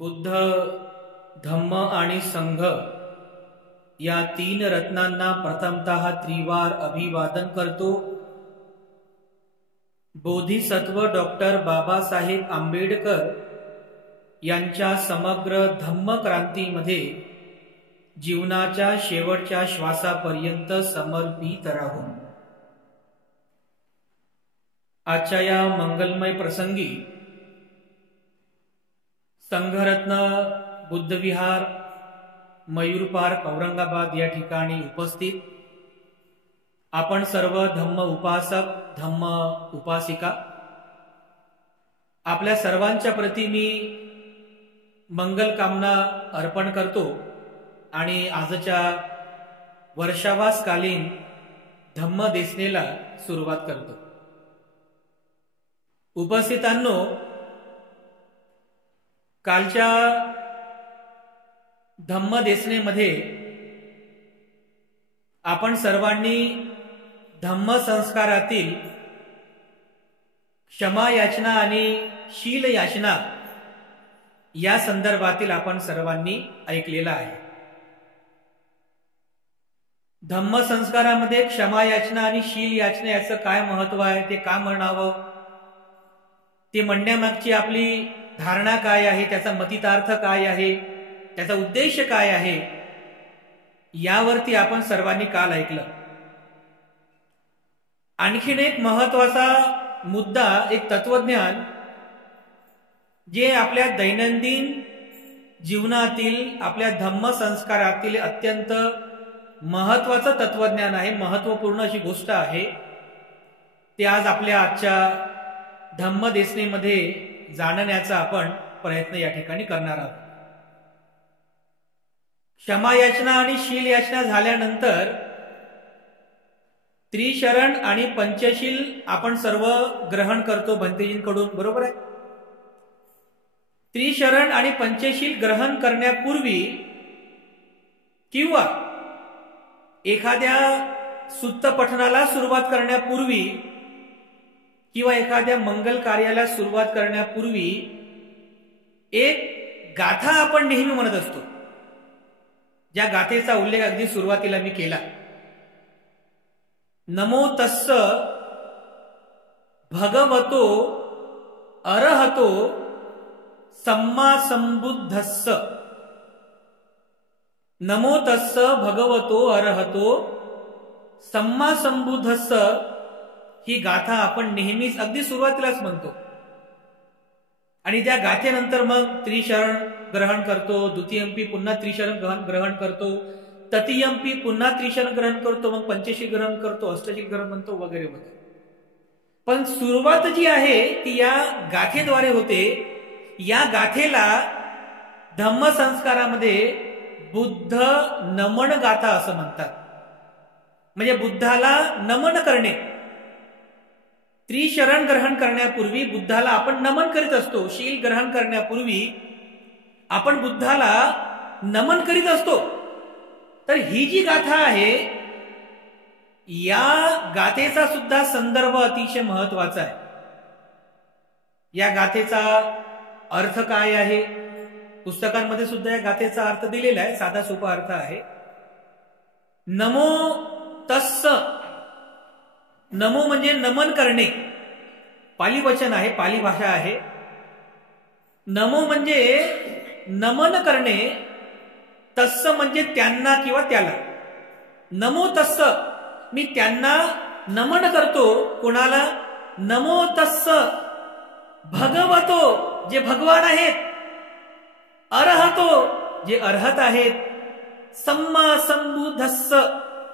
बुद्ध, धम्म आणि संघ या तीन रत्नांना प्रथमतः त्रिवार अभिवादन करतो। बोधिसत्व डॉक्टर बाबासाहेब आंबेडकर यांच्या समग्र धम्म क्रांतीमध्ये जीवनाच्या शेवटच्या श्वासापर्यंत समर्पित राहून आजच्या या मंगलमय प्रसंगी संघरत्न बुद्धविहार मयूर पार्क औरंगाबाद या ठिकाणी उपस्थित आपण सर्व धम्म उपासक, धम्म उपासिका, आपल्या सर्वांच्या प्रती मी मंगल कामना अर्पण करतो आणि आजच्या वर्षावासकालीन धम्म देसनेला सुरुवात करतो। उपस्थितांनो, कालच्या धम्म देसनेमध्ये आपण सर्वांनी धम्म संस्कारातील क्षमा याचना आणि शील याचना या संदर्भातील आपण सर्वांनी ऐकलेला आहे। धम्म संस्कारामध्ये क्षमा याचना आणि शील याचना याचं काय महत्व आहे, ते का म्हणावं, ते म्हणण्यामागची आपली धारणा काय आहे, त्याचा मतितार्थ काय आहे, त्याचा उद्देश काय आहे, यावरती आपण सर्वांनी काल ऐकलं। आणखीन एक महत्वाचा मुद्दा, एक तत्वज्ञान जे आपल्या दैनंदिन जीवनातील, आपल्या धम्म संस्कारातील अत्यंत महत्वाचं तत्वज्ञान आहे, महत्वपूर्ण अशी गोष्ट आहे, ते आज आपल्या आजच्या धम्म देसनेमध्ये जाणण्याचा आपण प्रयत्न या ठिकाणी करणार आहोत। क्षमा याचना आणि शील याचना झाल्यानंतर त्रिशरण आणि पंचशील आपण सर्व ग्रहण करतो भंतेजींकडून, बरोबर आहे। त्रिशरण आणि पंचशील ग्रहण करण्यापूर्वी किंवा एखाद्या सुत्त पठणाला सुरुवात करण्यापूर्वी किंवा एखाद्या मंगल कार्याला सुरुवात करण्यापूर्वी एक गाथा आपण नेहमी म्हणत असतो, ज्या गाथेचा उल्लेख अगदी सुरुवातीला मी केला। नमो तस्स भगवतो अरहतो सम्मा संबुद्धस्स। नमो तस्स भगवतो अरहतो सम्मा संबुद्धस्स ही गाथा आपण नेहमीच अगदी सुरुवातीलाच म्हणतो आणि त्या गाथेनंतर मग त्रिशरण ग्रहण करतो, द्वितीयंपी पुन्हा त्रिशरण ग्रहण करतो, तृतीयंपी पुन्हा त्रिशरण ग्रहण करतो, मग पंचशील ग्रहण करतो, अष्टशील ग्रहण म्हणतो, वगैरे वगैरे। पण सुरुवात जी आहे ती या गाथेद्वारे होते। या गाथेला धम्म संस्कारामध्ये बुद्ध नमन गाथा असं म्हणतात, म्हणजे बुद्धाला नमन करणे। त्रिशरण ग्रहण करण्यापूर्वी बुद्धाला आपण नमन करीत असतो, शील ग्रहण करण्यापूर्वी आपण बुद्धाला नमन करीत असतो। तर ही जी गाथा आहे, या गाथेचा सुद्धा संदर्भ अतिशय महत्वाचा आहे। या गाथेचा अर्थ काय आहे, पुस्तकांमध्ये सुद्धा या गाथेचा अर्थ दिलेला आहे, साधा सोपा अर्थ आहे। नमो तस्स, नमो म्हणजे नमन करणे, पाली वचन आहे, पाली भाषा आहे। नमो म्हणजे नमन करणे, तस्स म्हणजे त्यांना किंवा त्याला। नमो तस्स, मी त्यांना नमन करतो, कोणाला? नमो तस्स भगवतो, जे भगवान आहेत, अरहतो, जे अर्हत आहेत, सम्मा संबुद्धस्स,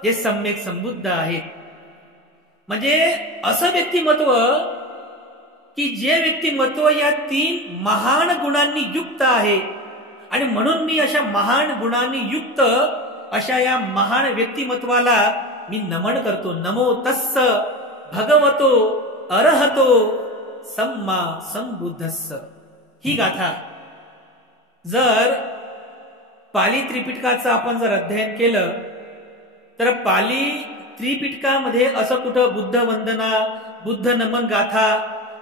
जे सम्यक संबुद्ध आहेत। म्हणजे असं व्यक्तिमत्व की जे व्यक्तिमत्व या तीन महान गुणांनी युक्त आहे, आणि म्हणून मी अशा महान गुणांनी युक्त अशा या महान व्यक्तिमत्वाला मी नमन करतो। नमो तस्स भगवतो अरहतो सम्मा संबुद्धस्स ही गाथा जर पाली त्रिपिटकाचं आपण जर अध्ययन केलं तर पाली त्रिपिटकामध्ये असं कुठं बुद्ध वंदना, बुद्ध नमन गाथा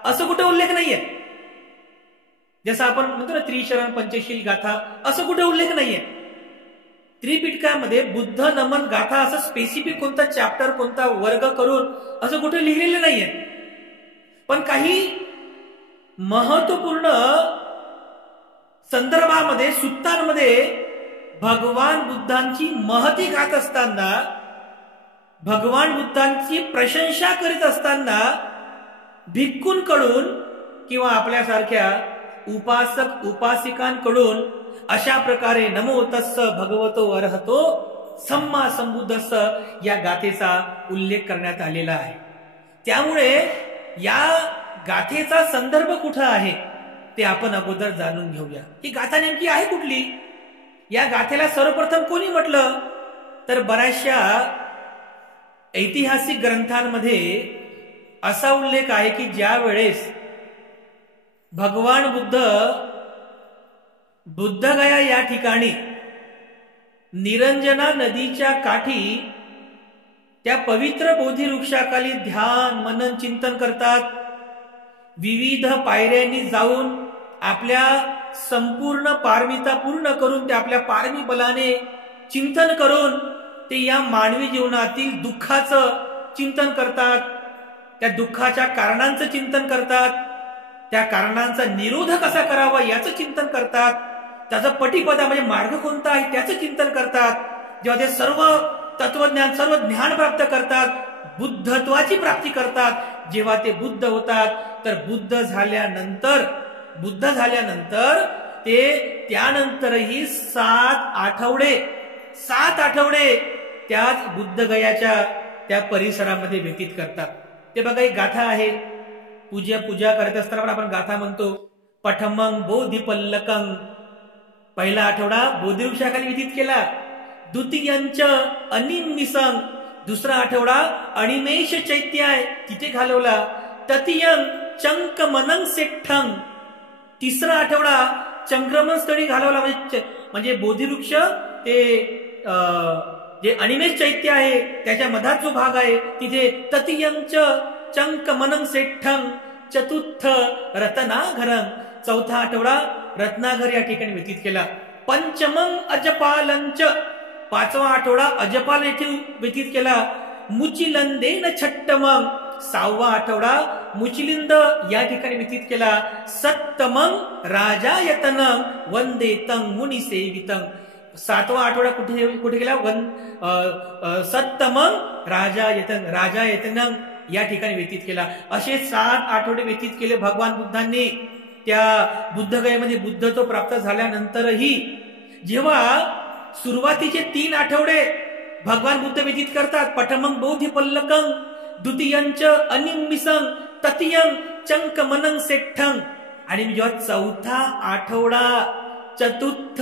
असं कुठं उल्लेख नाहीये। जसं आपण म्हणतो ना त्रिशरण पंचशील गाथा, असं कुठे उल्लेख नाहीये त्रिपिटकामध्ये. बुद्ध नमन गाथा असं स्पेसिफिक कोणता चॅप्टर कोणता वर्ग करून असं कुठे लिहिलेलं नाहीये. पण काही महत्वपूर्ण संदर्भामध्ये सुत्तांमध्ये भगवान बुद्धांची महती गात असताना, भगवान बुद्धांची प्रशंसा करीत असताना भिक्खूंकडून किंवा आपल्यासारख्या उपासक उपासिकांकडून अशा प्रकारे नमो तस्स भगवतो अर्हतो सम्मा संबुद्धस्स या गाथेचा उल्लेख करण्यात आलेला आहे. त्यामुळे या गाथेचा संदर्भ कुठं आहे ते आपण अगोदर जाणून घेऊया. ही गाथा नेमकी आहे कुठली? या गाथेला सर्वप्रथम कोणी म्हटलं तर बऱ्याचशा ऐतिहासिक ग्रंथांमध्ये असा उल्लेख आहे की ज्या वेळेस भगवान बुद्धगया या ठिकाणी निरंजना नदीच्या काठी त्या पवित्र बोधी वृक्षाखाली ध्यान मनन चिंतन करतात. विविध पायऱ्यांनी जाऊन आपल्या संपूर्ण पारमिता पूर्ण करून ते आपल्या पारमी बलाने चिंतन करून ते या मानवी जीवनातील दुःखाचं चिंतन करतात. त्या दुःखाच्या कारणांचं चिंतन करतात. त्या कारणांचा निरोध कसा करावा याचं चिंतन करतात. त्याचा पटीपदा म्हणजे मार्ग कोणता आहे त्याचं चिंतन करतात. जेव्हा ते सर्व तत्वज्ञान सर्व ज्ञान प्राप्त करतात, बुद्धत्वाची प्राप्ती करतात, जेव्हा ते बुद्ध होतात तर बुद्ध झाल्यानंतर ते त्यानंतरही 7 आठवडे त्याच बुद्धगयाच्या त्या परिसरामध्ये व्यतीत करतात. ते बघा एक गाथा आहे. पूजा करत असताना आपण गाथा म्हणतो पठमंग बोधिपल्लकं. पहिला आठवडा बोधिवृक्षाखाली व्यतीत केला. द्वितीयंच अनिमिसंग. दुसरा आठवडा अनिमेष चैत्य आहे तिथे घालवला. तृतीयं चंकमनं सेठ्ठं. तिसरा आठवडा चंक्रमन स्थळी घालवला. म्हणजे बोधिवृक्ष ते जे अनिमेष चैत्य आहे त्याच्या मधात जो भाग आहे तिथे तृतीयंच चंकमनं सेठ्ठं. चतुर्थ रत्नाघरं. चौथा आठवडा रत्नाघर या ठिकाणी व्यतीत केला. पंचमं अजपालंच. 5वा आठवडा अजपाल येथे व्यतीत केला. मुचिलंदेन छट्टमं. 6वा आठवडा मुचिलिंद या ठिकाणी व्यतीत केला. सत्तमं राजायतनं वंदे तं मुनिसेवितं. 7वा आठवडा कुठे गेला? सत्तमं राजायतनं या ठिकाणी व्यतीत केला. असे 7 आठवडे व्यतीत केले भगवान बुद्धांनी. त्या बुद्धगयेमध्ये बुद्धत्व प्राप्त झाल्यानंतरही जेव्हा सुरुवातीचे 3 आठवडे भगवान बुद्ध व्यतीत करतात. पठमं बोधिपल्लकं, द्वितीयंच अनिमिसं, तृतीयं चंकमनं सेठ्ठं. आणि जेव्हा 4था आठवडा चतुर्थ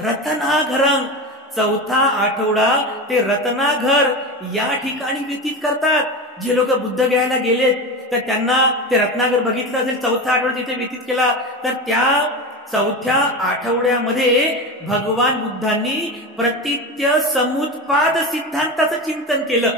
रत्नाघरं. 4था आठवडा ते रत्नाघर या ठिकाणी व्यतीत करतात. जे लोक बुद्ध घ्यायला गेलेत तर त्यांना ते रत्नाघर बघितलं असेल. 4था आठवडा तिथे व्यतीत केला. तर त्या 4थ्या आठवड्यामध्ये भगवान बुद्धांनी प्रतित्य समुत्पाद सिद्धांताचं चिंतन केलं.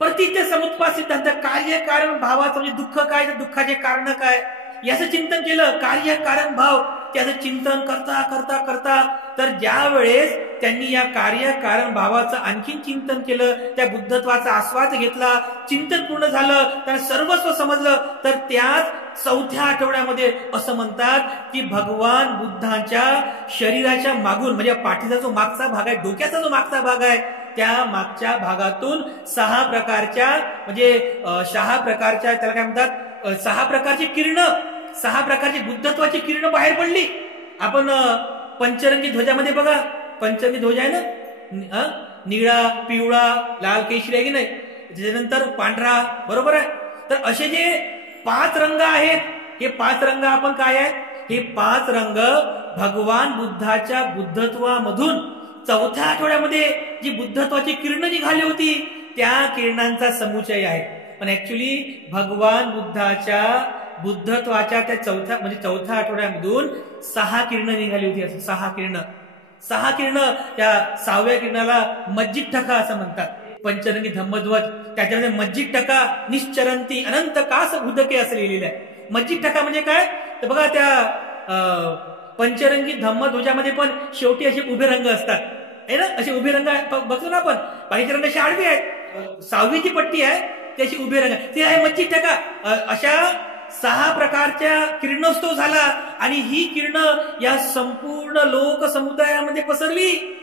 प्रतित्य समुत्पाद सिद्धांत कार्य कारण भावाचं म्हणजे दुःख काय तर दुःखाचे कारण काय याचं चिंतन केलं. कार्य कारण भाव त्याचं चिंतन करता करता करता तर ज्या वेळेस त्यांनी या कार्य कारण भावाचं आणखीन चिंतन केलं, त्या बुद्धत्वाचा आस्वाद घेतला, चिंतन पूर्ण झालं, त्यांना सर्वस्व समजलं, तर त्याच 4थ्या आठवड्यामध्ये असं म्हणतात की भगवान बुद्धांच्या शरीराच्या मागून म्हणजे पाठीचा जो मागचा भाग आहे, डोक्याचा जो मागचा भाग आहे, त्या मागच्या भागातून 6 प्रकारच्या म्हणजे 6 प्रकारच्या त्याला काय म्हणतात 6 प्रकारची किरण, 6 प्रकारची बुद्धत्वाची किरण बाहेर पडली. आपण पंचरंगी ध्वजामध्ये बघा, पंचरंगी ध्वज आहे ना, निळा, पिवळा, लाल, केशरी आहे की नाही, त्याच्यानंतर पांढरा, बरोबर आहे. तर असे जे 5 रंग आहेत, हे 5 रंग आपण काय आहेत, हे 5 रंग भगवान बुद्धाच्या बुद्धत्वामधून 4थ्या आठवड्यामध्ये जी बुद्धत्वाची किरण निघाली होती त्या किरणांचा समुच्चय आहे. पण ऍक्च्युली भगवान बुद्धाच्या बुद्धत्वाच्या त्या 4थ्या आठवड्यामधून 6 किरणं निघाली होती. 6 किरणं त्या 6व्या किरणाला मज्जिद टका असं म्हणतात. पंचरंगी धम्मध्वज त्याच्यामध्ये मज्जिद टका निश्चरंती अनंत कास भुदके असं लिहिलेलं आहे. मज्जिद टाका म्हणजे काय तर बघा त्या पंचरंगी धम्मध्वजामध्ये पण शेवटी असे उभे रंग असतात आहे ना, असे उभे रंग बघतो ना आपण. बाकीचे रंग असे आडवे आहेत, 6वी जी पट्टी आहे ती अशी उभे रंग ती आहे मज्जिद टाका. अशा 6 प्रकारच्या किरणोत्सव झाला आणि ही किरण या संपूर्ण लोक समुदायामध्ये पसरली.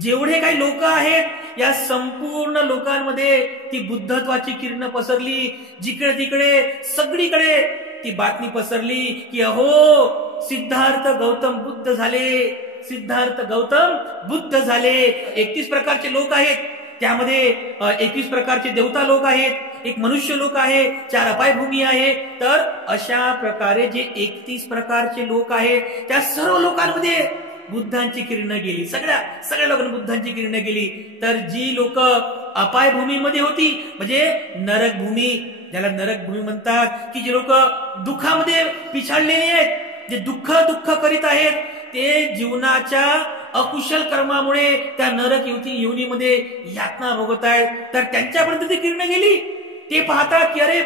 जेवढे काही लोक आहेत या संपूर्ण लोकांमध्ये ती बुद्धत्वाची किरण पसरली. जिकडे तिकडे सगळीकडे ती बातमी पसरली की अहो सिद्धार्थ गौतम बुद्ध झाले, सिद्धार्थ गौतम बुद्ध झाले. 31 प्रकारचे लोक आहेत, त्यामध्ये 21 प्रकारचे देवता लोक आहेत, एक मनुष्य लोक आहे, 4 अपायभूमी आहे. तर अशा प्रकारे जे 31 प्रकारचे लोक आहेत त्या सर्व लोकांमध्ये बुद्धांची किरण गेली. सगळ्या लोकांना बुद्धांची किरण गेली. तर जी लोक अपायभूमीमध्ये होती म्हणजे नरकभूमी, ज्याला नरकभूमी म्हणतात, की जे लोक दुःखामध्ये पिछाडलेले आहेत, जे दुःख करीत आहेत, ते जीवनाच्या अकुशल कर्मामुळे त्या नरक योनीमध्ये यातना भोगत आहेत. तर त्यांच्यापर्यंत ती किरण गेली. ते पाहतात की अरे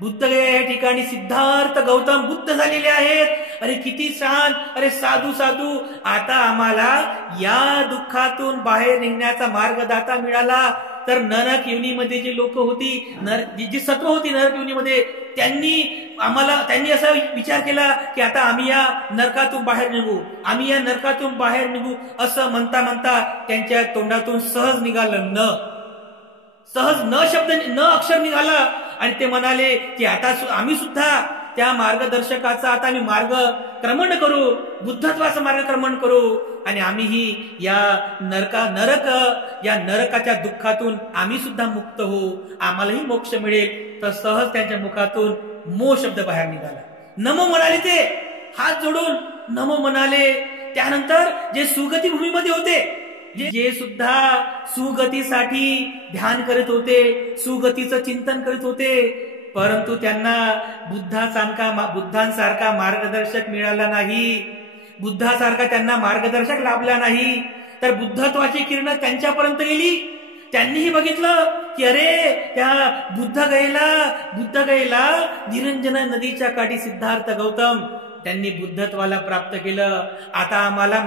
बुद्धगया या ठिकाणी सिद्धार्थ गौतम बुद्ध झालेले आहेत. अरे किती छान, अरे साधू आता आम्हाला या दुःखातून बाहेर निघण्याचा मार्गदाता मिळाला. तर नरक योनीमध्ये जी लोक होती, जी सत्व होती नरक योनीमध्ये, त्यांनी असा विचार केला की आता आम्ही या नरकातून बाहेर निघू, असं म्हणता त्यांच्या तोंडातून सहज निघालं न शब्द न अक्षर निघाला. आणि ते म्हणाले की आता आम्ही सुद्धा त्या मार्गदर्शकाचा आता आम्ही मार्गक्रमण करू, बुद्धत्वाचं मार्गक्रमण करू आणि आम्हीही या नरकाच्या दुःखातून आम्ही सुद्धा मुक्त होऊ, आम्हालाही मोक्ष मिळेल. तर सहज त्यांच्या मुखातून मो शब्द बाहेर निघाला. नमो म्हणाले, ते हात जोडून नमो म्हणाले. त्यानंतर जे सुगती भूमीमध्ये होते, जे सुद्धा सुगतीसाठी ध्यान करत होते, सुगतीचं चिंतन करत होते, परंतु त्यांना बुद्धांसारखा मार्गदर्शक मिळाला नाही, बुद्धासारखा त्यांना मार्गदर्शक लाभला नाही. तर बुद्धत्वाची किरण त्यांच्यापर्यंत गेली. त्यांनीही बघितलं की अरे त्या बुद्धगयेला निरंजन नदीच्या काठी सिद्धार्थ गौतम त्यांनी बुद्धत्वाला प्राप्त केलं. आता आम्हाला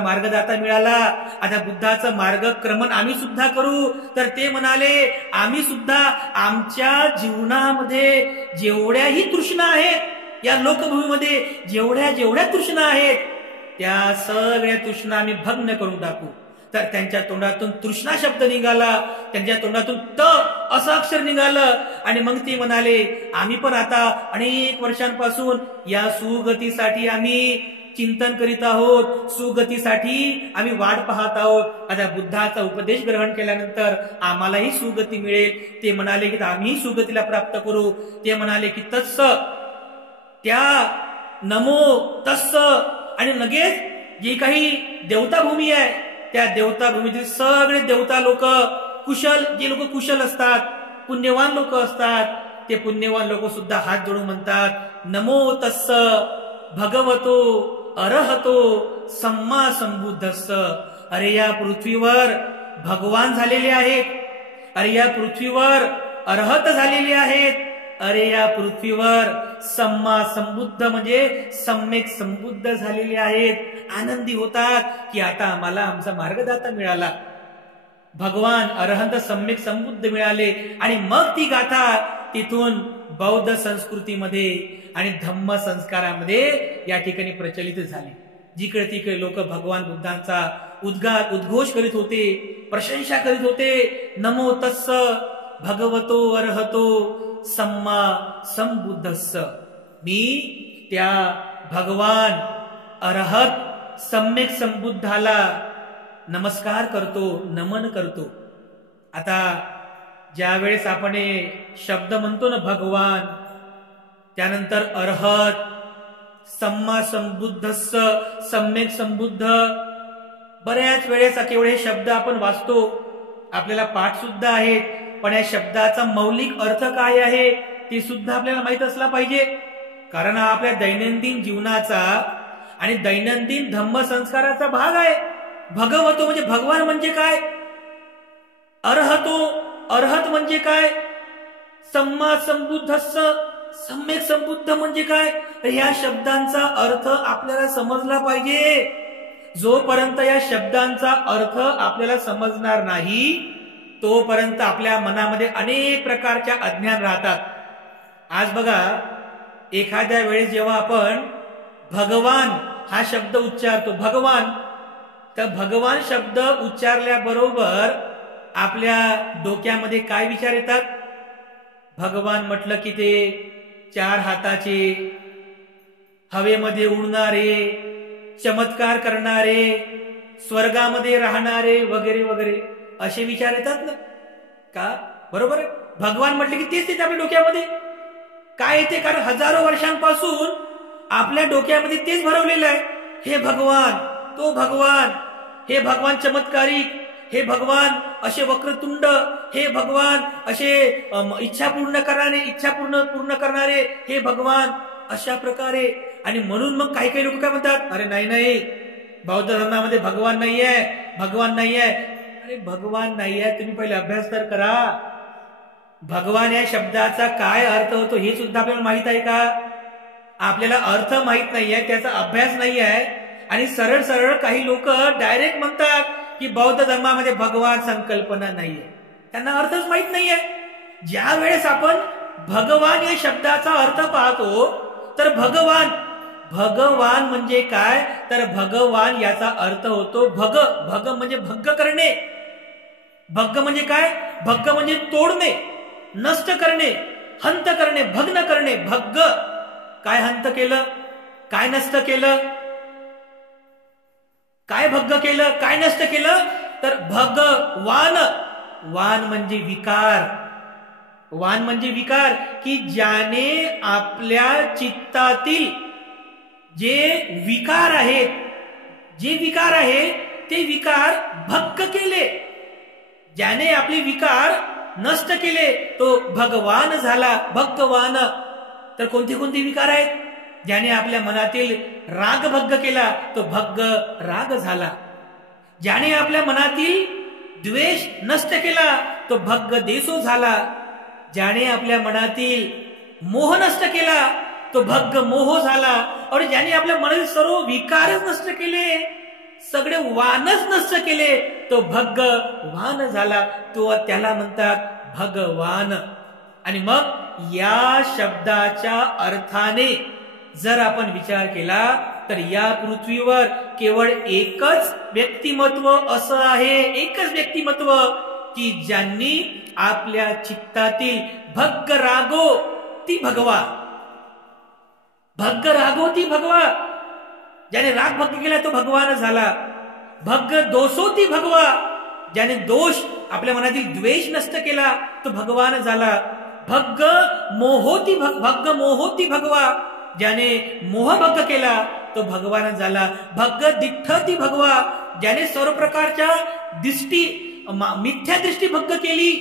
मार्गदाता मिळाला. आता बुद्धाचं मार्गक्रमण आम्ही सुद्धा करू. तर ते म्हणाले आम्ही सुद्धा आमच्या जीवनामध्ये जेवढ्याही तृष्णा आहेत, या लोकभूमीमध्ये जेवढ्या तृष्णा आहेत, त्या सगळ्या तृष्णा आम्ही भग्न करून टाकू. तर त्यांच्या तोंडातून तृष्णा शब्द निघाला, त्यांच्या तोंडातून असं अक्षर निघालं. आणि मग ते म्हणाले आम्ही पण आता अनेक वर्षांपासून या सुगतीसाठी आम्ही चिंतन करीत आहोत, सुगतीसाठी आम्ही वाट पाहत आहोत. आता बुद्धाचा उपदेश ग्रहण केल्यानंतर आम्हालाही सुगती मिळेल. ते म्हणाले की आम्ही सुगतीला प्राप्त करू. ते म्हणाले की तत्स, त्या नमो तस्स. आणि लगेच जी काही देवताभूमी आहे, त्या देवताभूमीतील सगळे देवता लोक जे लोक कुशल असतात, पुण्यवान लोक असतात, ते पुण्यवान लोक सुद्धा हात जोडून म्हणतात नमो तस्स भगवतो अरहतो सम्मा संबुद्धस्स. अरे या पृथ्वीवर भगवान झालेले आहेत, अरे या पृथ्वीवर अरहत झालेले आहेत, अरे या पृथ्वीवर सम्मा संबुद्ध म्हणजे सम्यक संबुद्ध झालेले आहेत. आनंदी होतात की आता आम्हाला आमचा मार्गदाता मिळाला, भगवान अरहंत सम्यक संबुद्ध मिळाले. आणि मग ती गाथा तिथून बौद्ध संस्कृतीमध्ये आणि धम्म संस्कारामध्ये या ठिकाणी प्रचलित झाली. जिकडे तिकडे लोक भगवान बुद्धांचा उद्घोष करीत होते, प्रशंसा करीत होते. नमो तस्स भगवतो अरहतो सम्मा संबुद्धस्स. मी त्या भगवान अरहत सम्यक संबुद्धाला नमस्कार करतो, नमन करतो. आता ज्या वेळेस आपण शब्द म्हणतो ना भगवान, त्यानंतर अरहत, सम्मा संबुद्धस्स, सम्यक संबुद्ध, बऱ्याच वेळेस केवढे शब्द आपण वाचतो, आपल्याला पाठ सुद्धा आहेत, पण या शब्दाचा मौलिक अर्थ काय आहे ते सुद्धा आपल्याला माहित असला पाहिजे. कारण हा आपल्या दैनंदिन जीवनाचा आणि दैनंदिन धम्म संस्काराचा भाग आहे. भगवतो म्हणजे भगवान म्हणजे काय, अरहतो अरहत म्हणजे काय, सम्मा संबुद्धस्स सम्यक संबुद्ध म्हणजे काय? तर ह्या शब्दांचा अर्थ आपल्याला समजला पाहिजे. जोपर्यंत या शब्दांचा अर्थ आपल्याला समजणार नाही तोपर्यंत आपल्या मनामध्ये अनेक प्रकारच्या अज्ञान राहतात. आज बघा, एखाद्या वेळेस जेव्हा आपण भगवान हा शब्द उच्चारतो, भगवान, तर भगवान शब्द उच्चारल्याबरोबर आपल्या डोक्यामध्ये काय विचार येतात? भगवान म्हटलं की ते 4 हाताचे, हवेमध्ये उडणारे, चमत्कार करणारे, स्वर्गामध्ये राहणारे वगैरे वगैरे असे विचार येतात ना का? बरोबर आहे. भगवान म्हटले की तेच येते आपल्या डोक्यामध्ये. काय येते? कारण हजारो वर्षांपासून आपल्या डोक्यामध्ये तेच भरवलेलं आहे. हे भगवान, तो भगवान, हे भगवान चमत्कारिक, हे भगवान असे वक्रतुंड, हे भगवान असे इच्छा पूर्ण करणारे, हे भगवान अशा प्रकारे. आणि म्हणून मग काही काही लोक काय म्हणतात, अरे नाही, बौद्ध धर्मामध्ये भगवान नाहीये, भगवान नाहीये. अरे भगवान नाहीये, तुम्ही पहिले अभ्यास तर करा. भगवान या शब्दाचा काय अर्थ होतो हे सुद्धा आपल्याला माहित आहे का? आपल्याला अर्थ माहित नाहीये, त्याचा अभ्यास नाही आहे. आणि सरळ सरळ काही लोक डायरेक्ट म्हणतात की बौद्ध धर्मामध्ये भगवान संकल्पना नाहीये, त्यांना अर्थच माहित नाहीये. ज्या वेळेस आपण भगवान या शब्दाचा अर्थ पाहतो तर भगवान म्हणजे काय? तर भगवान याचा अर्थ होतो भग म्हणजे भग्ग करणे. भग्ग म्हणजे काय? भग्ग म्हणजे तोडणे, नष्ट करणे, हंत करणे, भग्न करणे. भग्ग काय? हंत केलं, काय नष्ट केलं, काय भग्ग केलं, काय नष्ट केलं? तर भगवान. वान म्हणजे विकार. वान म्हणजे विकार, की ज्याने आपल्या चित्तातील जे विकार आहेत, ते विकार भग्ग केले. ज्याने आपले विकार नष्ट केले तो भगवान झाला, भगवान. तर कोणते कोणते विकार आहेत? ज्याने आपल्या मनातील राग भग्ग केला तो भग्ग राग झाला. ज्याने आपल्या मनातील द्वेष नष्ट केला तो भग्ग देशो झाला. ज्याने आपल्या मनातील मोह नष्ट केला तो भग्ग मोह झाला. और ज्याने आपल्या मनातील सर्व विकारच नष्ट केले, सगळे वानच नष्ट केले, तो भग्ग वान झाला. तो त्याला म्हणतात भगवान. आणि मग या शब्दाच्या अर्थाने जर आपण विचार केला तर या पृथ्वीवर केवळ एकच व्यक्तिमत्व असं आहे, एकच व्यक्तिमत्व की ज्यांनी आपल्या चित्तातील भग्ग रागो ती भगवा, भग्ग रागो ती भगवा. ज्याने राग भग्ग केला तो भगवान झाला. भग्ग दोषो ती भगवा. ज्याने दोष आपल्या मनातील द्वेष नष्ट केला तो भगवान झाला. भग्ग मोहोती भगवा. ज्याने मोह भग्ग केला तो भगवान झाला. भग्ग दिठ्ठती भगवा. ज्याने सर्व प्रकारच्या मिथ्या दृष्टी भग्ग केली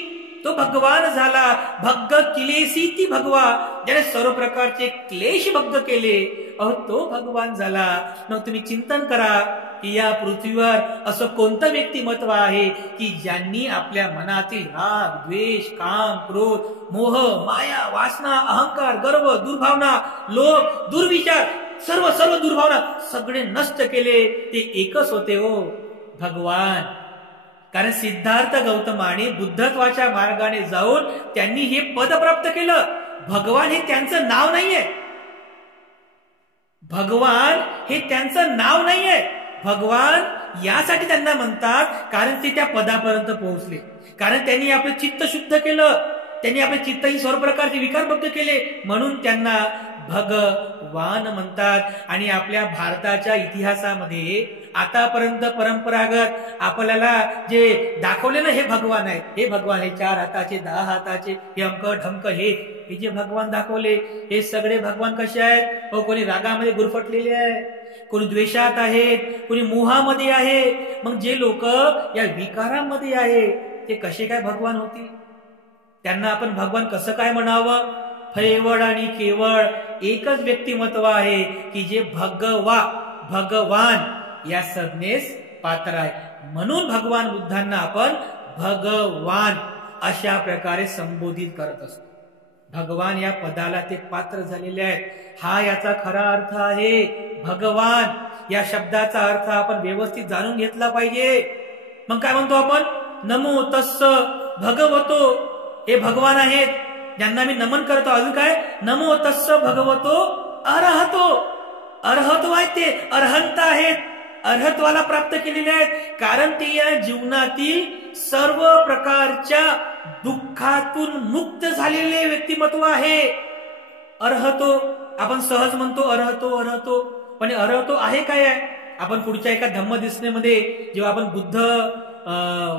तो भगवान झाला. भग्ग क्लेशी ती भगवा. ज्याने सर्व प्रकारचे क्लेश भग्ग केले तो भगवान झाला. मग तुम्ही चिंतन करा की या पृथ्वीवर असं कोणतं व्यक्तिमत्व आहे की ज्यांनी आपल्या मनातील राग, द्वेष, काम, क्रोध, मोह, माया, वासना, अहंकार, गर्व, दुर्भावना, लोभ, दुर्विचार, सर्व दुर्भावना सगळे नष्ट केले. ते एकच होते हो, भगवान. कारण सिद्धार्थ गौतमाने बुद्धत्वाच्या मार्गाने जाऊन त्यांनी हे पद प्राप्त केलं. भगवान हे त्यांचं नाव नाहीये. भगवान हे त्यांचं नाव नाहीये. भगवान यासाठी त्यांना म्हणतात कारण ते त्या पदापर्यंत पोहोचले, कारण त्यांनी आपलं चित्त शुद्ध केलं, त्यांनी आपल्या चित्ताही सर्व प्रकारचे विकार भक्त केले, म्हणून त्यांना भगवान म्हणतात. आणि आपल्या भारताच्या इतिहासामध्ये आतापर्यंत परंपरागत आपल्याला जे दाखवले ना हे भगवान आहेत, हे भगवान, हे 4 हाताचे, 10 हाताचे, हे अंक ढंक, हे जे भगवान दाखवले हे सगळे भगवान कसे आहेत? कोणी रागामध्ये गुरफटलेले आहे, कोणी द्वेषात आहेत, कोणी मोहामध्ये आहे. मग जे लोक या विकारांमध्ये आहे ते कसे काय भगवान होतील? त्यांना आपण भगवान कसं काय म्हणावं? फैवड आणि केवळ एकच व्यक्तिमत्व आहे की जे भगवान या संज्ञेस पात्र आहे. म्हणून भगवान बुद्धांना आपण भगवान अशा प्रकारे संबोधित करत असतो. भगवान या पदाला ते पात्र झालेले आहेत. हा याचा खरा अर्थ आहे. भगवान या शब्दाचा अर्थ आपण व्यवस्थित जाणून घेतला पाहिजे. मग काय म्हणतो आपण? नमो तस्स भगवतो, हे भगवान आहेत ज्यांना मी नमन करतो. अजून काय? नमो तस्स भगवतो अरहतो. अर्हतो आहेत, ते अर्हंत आहेत, अर्हत्वाला प्राप्त केलेले आहेत. कारण ते या जीवनातील सर्व प्रकारच्या दुःखातून मुक्त झालेले व्यक्तिमत्व आहे. अर्हतो आपण सहज म्हणतो, अर्हतो अर्हतो, पण अर्हतो आहे काय आहे? आपण पुढच्या एका धम्मदेशनेमध्ये जेव्हा आपण बुद्ध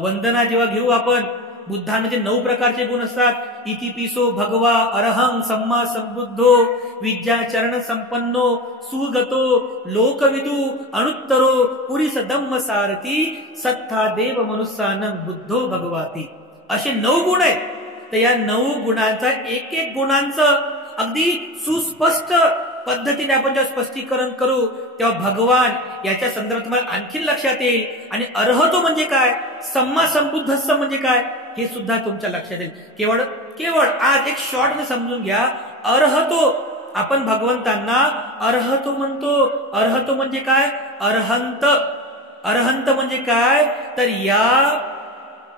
वंदना जेव्हा घेऊ, आपण बुद्धांमध्ये 9 प्रकारचे गुण असतात. इतिपिसो भगवा अरहं सम्मा संबुद्धो विद्या चरण संपन्नो सुगतो लोकविदु अनुत्तरो पुरीस धम्म सारथी सत्था देव मनुष्यानं बुद्धो भगवाती. असे 9 गुण आहेत. तर या 9 गुणांचा एक एक गुणांचं अगदी सुस्पष्ट पद्धतीने आपण जेव्हा स्पष्टीकरण करू तेव्हा भगवान याच्या संदर्भात तुम्हाला आणखी लक्षात येईल. आणि अर्हतो म्हणजे काय, सम्मा संबुद्धस्स म्हणजे काय, हे सुद्धा तुमच्या लक्षात येईल. केवळ आज एक शॉर्ट समजून घ्या. अर्हतो, आपण भगवंतांना अर्हतो म्हणतो. अर्हतो म्हणजे काय? अर्हंत. अर्हंत म्हणजे काय? तर या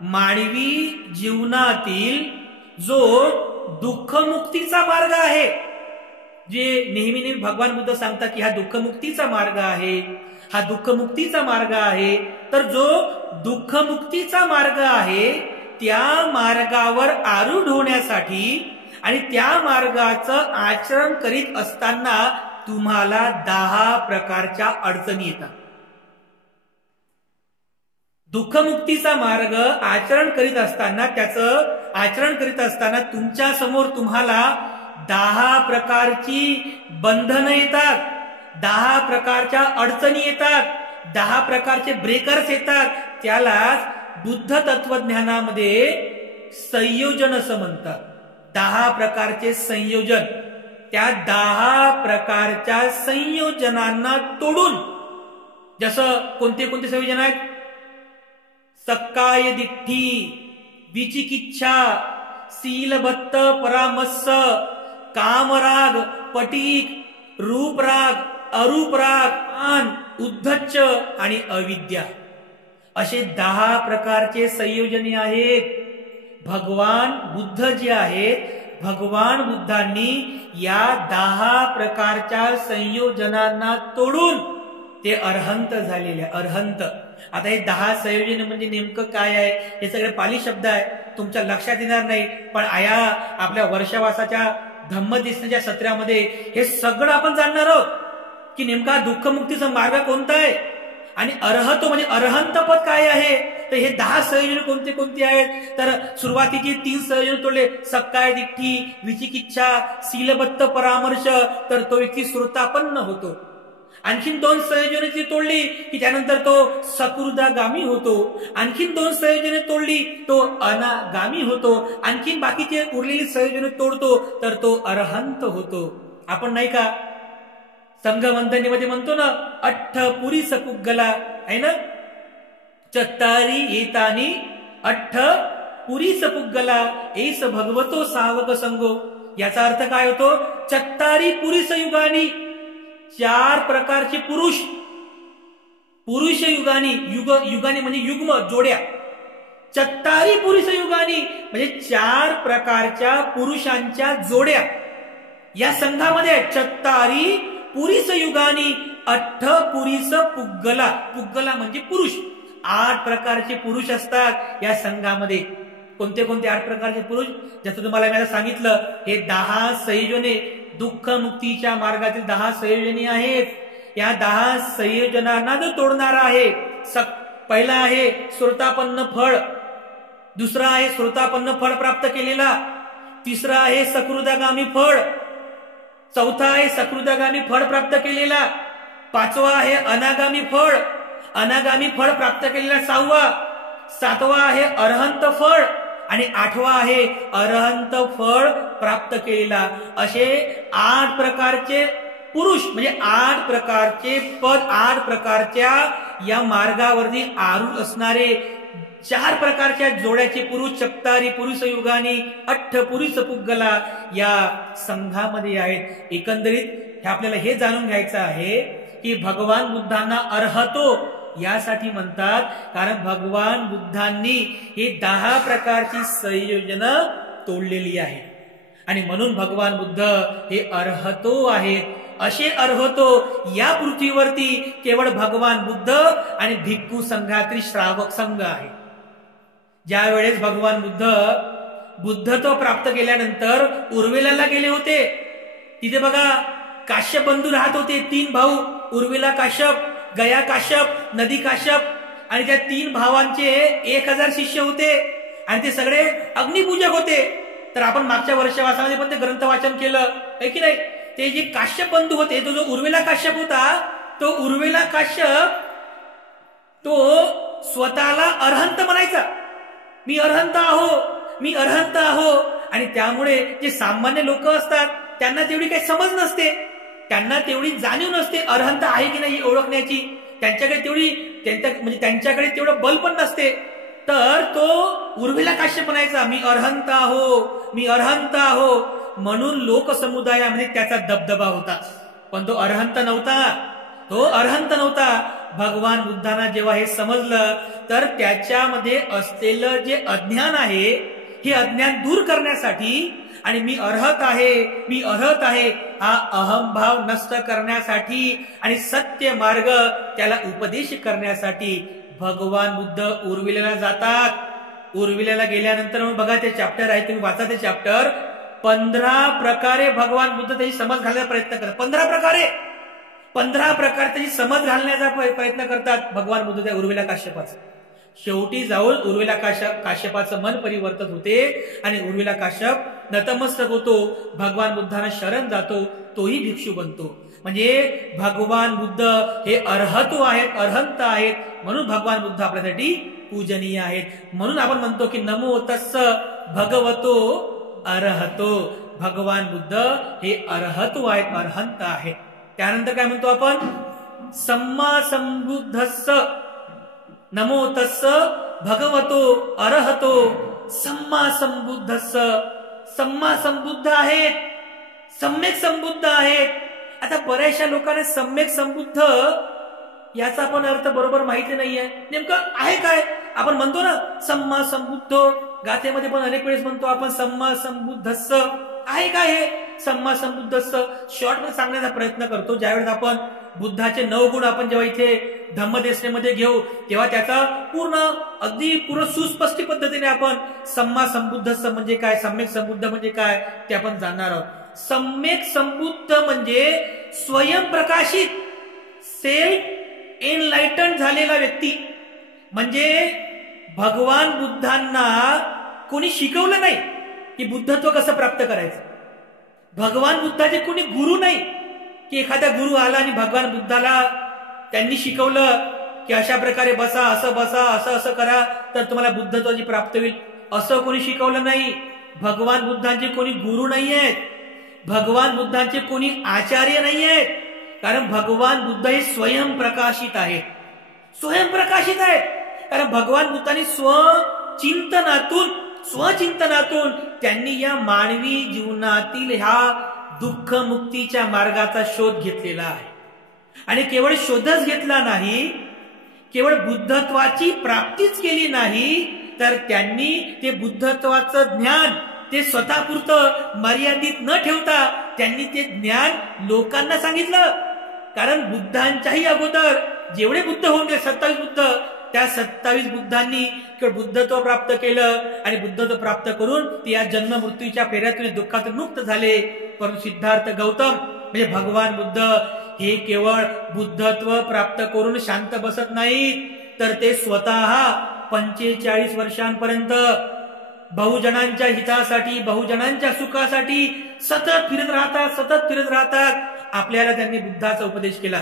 मानवी जीवनातील जो दुःखमुक्तीचा मार्ग आहे, जे नेहमी नेहमी भगवान बुद्ध सांगतात की हा दुःखमुक्तीचा मार्ग आहे, हा दुःखमुक्तीचा मार्ग आहे. तर जो दुःखमुक्तीचा मार्ग आहे त्या मार्गावर आरूढ होण्यासाठी आणि त्या मार्गाचं आचरण करीत असताना तुम्हाला 10 प्रकारच्या अडचणी येतात. दुःखमुक्तीचा मार्ग आचरण करीत असताना, त्याचं आचरण करीत असताना तुमच्या समोर तुम्हाला 10 प्रकारची बंधनं येतात, 10 प्रकारच्या अडचणी येतात, 10 प्रकारचे ब्रेकर्स येतात. त्यालाच बुद्ध तत्वज्ञानामध्ये संयोजन असं म्हणतात. 10 प्रकारचे संयोजन. त्या 10 प्रकारच्या संयोजनांना तोडून, जसं कोणते कोणते संयोजन आहेत? सक्काय दिठ्ठी, विचिकिच्छा, शीलबत्त परामर्श, कामराग, पटीक, रूपराग, अरूपराग, उद्धच्च आणि अविद्या, असे 10 प्रकारचे संयोजने आहेत. भगवान बुद्ध जे आहेत, भगवान बुद्धांनी या 10 प्रकारच्या संयोजनांना तोडून ते अर्हंत झालेले. अर्हंत. आता हे 10 संयोजन म्हणजे नेमकं काय आहे? हे सगळे पाली शब्द आहे, तुमच्या लक्षात येणार नाही. पण आया आपल्या वर्षावासाच्या धम्मदेशनाच्या सत्रामध्ये हे सगळं आपण जाणणार आहोत की नेमका दुःखमुक्तीचा मार्ग कोणता आहे आणि अर्हतो म्हणजे अर्हंत पद काय आहे. तर हे 10 संयोजन कोणते कोणते आहेत? तर सुरुवातीचे 3 संयोजन तोडले, सक्काय दिठ्ठी, विचिकिच्छा, शीलबत्त परामर्श, तर तो व्यक्ती श्रोतापन्न होतो. आणखीन 2 संयोजने ती तोडली की त्यानंतर तो सकृदागामी होतो. आणखीन 2 संयोजने तोडली तो अनागामी होतो. आणखीन बाकीचे उरलेली संयोजने तोडतो तर तो अर्हंत होतो. आपण नाही का संघवंदनेमध्ये म्हणतो ना, अठ्ठ पुरी सपुग्गला आहे ना, चत्तारी येतानी अठ्ठ पुरी सपुग्गला एस भगवतो सावक संगो. याचा अर्थ काय होतो? चत्तारी पुरुष युगानी, 4 प्रकारचे पुरुष, पुरुष युगानी, युगानी म्हणजे युग्म, जोड्या. चत्तारी पुरुष युगानी म्हणजे 4 प्रकारच्या पुरुषांच्या जोड्या या संघामध्ये. चत्तारी पुरुष युगानी अठ्ठ पुरीस पुग्गला. पुग्गला म्हणजे पुरुष. 8 प्रकारचे पुरुष असतात या संघामध्ये. कोणते कोणते 8 प्रकारचे पुरुष? जसं तुम्हाला मी आता सांगितलं, हे 10 संयोजने दुःखमुक्तीच्या मार्गातील 10 संयोजने आहेत. या 10 संयोजनांना जो तोडणारा आहे, पहिला आहे श्रोतापन्न फळ, दुसरा आहे श्रोतापन्न फळ प्राप्त केलेला, तिसरा आहे सकृदागामी फळ, चौथा आहे सकृदागामी फळ प्राप्त केलेला, 5वा आहे अनागामी फळ, अनागामी फळ प्राप्त केलेला 6वा, 7वा आहे अर्हंत फळ आणि 8वा आहे अर्हंत फळ प्राप्त केलेला. असे 8 प्रकारचे पुरुष म्हणजे 8 प्रकारचे पद, 8 प्रकारच्या या मार्गावरती आरूढ असणारे 4 प्रकारच्या जोड्याचे पुरुष चप्तारी पुरुष युगानी अठ्ठ पुरुष पुग्गला या संघामध्ये आहेत। एकंदरीत हे आपल्याला हे जाणून घ्यायचं आहे की भगवान बुद्धांना अर्हतो यासाठी म्हणतात कारण भगवान बुद्धांनी हे 10 प्रकारची संयोजन तोडलेली आहे आणि म्हणून भगवान बुद्ध हे अर्हतो आहेत। असे अर्हतो या पृथ्वीवरती केवळ भगवान बुद्ध आणि भिक्खू संघातील श्रावक संघ आहे। ज्या वेळेस भगवान बुद्ध बुद्धत्व प्राप्त केल्यानंतर उर्वेलाला गेले होते, तिथे बघा काश्यप बंधू राहत होते, 3 भाऊ, उर्वेला काश्यप, गया काश्यप, नदी काश्यप आणि त्या 3 भावांचे 1000 शिष्य होते आणि ते सगळे अग्निपूजक होते। तर आपण मागच्या वर्षवासामध्ये पण ते ग्रंथ वाचन केलं आहे की नाही। ते जे काश्यप बंधू होते, तो जो उर्वेला काश्यप होता, तो उर्वेला काश्यप तो स्वतःला अरहंत म्हणायचा, मी अरहंत आहो, मी अरहंत आहो। आणि त्यामुळे जे सामान्य लोक असतात त्यांना तेवढी काही समज नसते, त्यांना तेवढी जाणीव नसते अरहंत आहे की नाही ओळखण्याची, त्यांच्याकडे तेवढं बल पण नसते। तर तो उर्वेला काश्यप म्हणायचा, मी अरहंत आहो, मी अरहंत आहो, म्हणून लोकसमुदायामध्ये त्याचा दबदबा होता। पण तो अरहंत नव्हता, तो अरहंत नव्हता। भगवान बुद्धांना जेव्हा हे समजलं तर त्याच्यामध्ये असलेलं जे अज्ञान आहे हे अज्ञान दूर करण्यासाठी आणि मी अर्हत आहे, मी अर्हत आहे हा अहंभाव नष्ट करण्यासाठी आणि सत्य मार्ग त्याला उपदेश करण्यासाठी भगवान बुद्ध उर्विलेला जातात। उर्विलेला गेल्यानंतर मग बघा ते चॅप्टर आहे, तुम्ही वाचा ते चॅप्टर। 15 प्रकारे भगवान बुद्ध त्याची समज घालण्याचा प्रयत्न करतात। 15 प्रकारे त्याची समज घालण्याचा प्रयत्न करतात भगवान बुद्ध त्या उर्वेला काश्यपाचं। शेवटी जाऊन उर्वेला काश्यपाचं मन परिवर्तन होते आणि उर्वेला काश्यप नतमस्तक होतो, भगवान बुद्धांना शरण जातो, तोही भिक्षू बनतो। म्हणजे भगवान बुद्ध हे अर्हतो आहेत, अरहंत आहेत, म्हणून भगवान बुद्ध आपल्यासाठी पूजनीय आहेत। म्हणून आपण म्हणतो की नमो तस्स भगवतो अर्हतो, भगवान बुद्ध हे अर्हतो आहेत, अरहंत आहेत। त्यानंतर काय म्हणतो आपण, सम्मा संबुद्धस्स नमो तस्स भगवतो अर्हतो सम्मा संबुद्धस्स, सम्मा संबुद्ध आहेत, सम्यक संबुद्ध आहेत। आता बऱ्याचशा लोकांना सम्यक संबुद्ध याचा पण अर्थ बरोबर माहिती नाहीये, नेमकं आहे काय। आपण म्हणतो ना सम्मा संबुद्ध, गाथेमध्ये पण अनेक वेळेस म्हणतो आपण सम्मा संबुद्धस्स, आहे काय हे सम्मा संबुद्धस्स? शॉर्ट मध्ये सांगण्याचा प्रयत्न करतो। ज्यावेळेस आपण बुद्धाचे 9 गुण आपण जेव्हा इथे धम्मदेशनेमध्ये घेऊ तेव्हा त्याचा अगदी पूर्ण सुस्पष्ट पद्धतीने आपण सम्मा संबुद्धस्स म्हणजे काय, सम्यक संबुद्ध म्हणजे काय ते आपण जाणणार आहोत। सम्यक संबुद्ध म्हणजे स्वयंप्रकाशित, सेल्फ एनलाइटन झालेला व्यक्ती। म्हणजे भगवान बुद्धांना कोणी शिकवलं नाही की बुद्धत्व कसं प्राप्त करायचं। भगवान बुद्धाचे कोणी गुरु नाही की एखादा गुरु आला आणि भगवान बुद्धाला त्यांनी शिकवलं की अशा प्रकारे बसा, असं असं करा तर तुम्हाला बुद्धत्वाची प्राप्ती होईल, असं कोणी शिकवलं नाही। भगवान बुद्धांचे कोणी गुरु नाही आहेत, भगवान बुद्धांचे कोणी आचार्य नाही आहेत, कारण भगवान बुद्ध हे स्वयंप्रकाशित आहेत, स्वयंप्रकाशित आहेत। कारण भगवान बुद्धांनी स्वचिंतनातून त्यांनी या मानवी जीवनातील ह्या दुःख मुक्तीच्या मार्गाचा शोध घेतलेला आहे आणि केवळ शोधच घेतला नाही, केवळ बुद्धत्वाची प्राप्तीच केली नाही, तर त्यांनी ते बुद्धत्वाचं ज्ञान ते स्वतःपुरतं मर्यादित न ठेवता त्यांनी ते ज्ञान लोकांना सांगितलं। कारण बुद्धांच्याही अगोदर जेवढे बुद्ध होऊन गेले 27 बुद्ध, त्या 27 बुद्धांनी बुद्धत्व प्राप्त केलं आणि बुद्धत्व प्राप्त करून ते या जन्म मृत्यूच्या फेऱ्यातून दुःखातून मुक्त झाले। परंतु सिद्धार्थ गौतम म्हणजे भगवान बुद्ध हे केवळ बुद्धत्व प्राप्त करून शांत बसत नाहीत, तर ते स्वतः 45 वर्षांपर्यंत बहुजनांच्या हितासाठी, बहुजनांच्या सुखासाठी सतत फिरत राहतात। आपल्याला त्यांनी बुद्धाचा उपदेश केला,